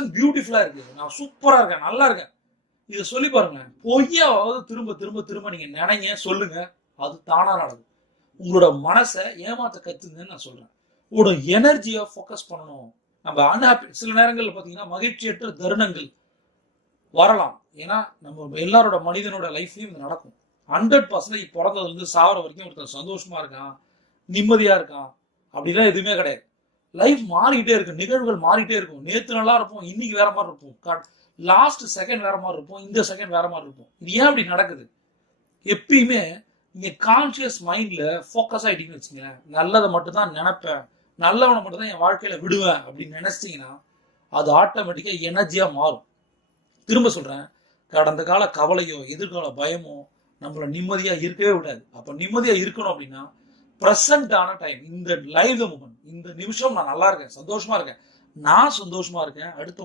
And பியூட்டிஃபுல்லா இருக்கு, நான் சூப்பரா இருக்கேன், நல்லா இருக்கேன், இதை சொல்லி பாருங்க. பொய்யாவது திரும்ப திரும்ப திரும்ப நீங்க நினைங்க, சொல்லுங்க, அது தானா நடக்கும். உங்களோட மனசை ஏமாத்த கத்துங்கன்னு நான் சொல்றேன். உங்களோட எனர்ஜியை ஃபோக்கஸ் பண்ணணும். நம்ம அன்ஹாப்பி சில நேரங்கள்ல பாத்தீங்கன்னா மகிழ்ச்சியற்ற தருணங்கள் வரலாம். ஏன்னா நம்ம எல்லாரோட மனிதனோட லைஃப்லயும் இது நடக்கும். 100% பிறந்ததுல இருந்து சாவர வரைக்கும் ஒருத்தர் சந்தோஷமா இருக்கான், நிம்மதியா இருக்கான் அப்படிலாம் எதுவுமே கிடையாது. லைஃப் மாறிக்கிட்டே இருக்கு, நிகழ்வுகள் மாறிட்டே இருக்கும். நேத்து நல்லா இருப்போம், இன்னைக்கு வேற மாதிரி இருப்போம், லாஸ்ட் செகண்ட் வேற மாதிரி இருப்போம், இந்த செகண்ட் வேற மாதிரி இருப்போம். இது ஏன் அப்படி நடக்குது? எப்பயுமே நீங்க கான்சியஸ் மைண்ட்ல ஃபோக்கஸ் ஆயிட்டீங்கன்னு வச்சுங்க, நல்லதை மட்டும் தான் நினைப்பேன், நல்லவனை மட்டும் தான் என் வாழ்க்கையில விடுவேன் அப்படின்னு நினைச்சிட்டீங்கன்னா அது ஆட்டோமேட்டிக்கா எனர்ஜியா மாறும். திரும்ப சொல்றேன், கடந்த கால கவலையோ எதிர்கால பயமோ நம்மள நிம்மதியா இருக்கவே விடாது. அப்ப நிம்மதியா இருக்கணும் அப்படின்னா பிரசன்டான டைம், இந்த லைவ் மூமெண்ட், இந்த நிமிஷம் நான் நல்லா இருக்கேன், சந்தோஷமா இருக்கேன், நான் சந்தோஷமா இருக்கேன், அடுத்த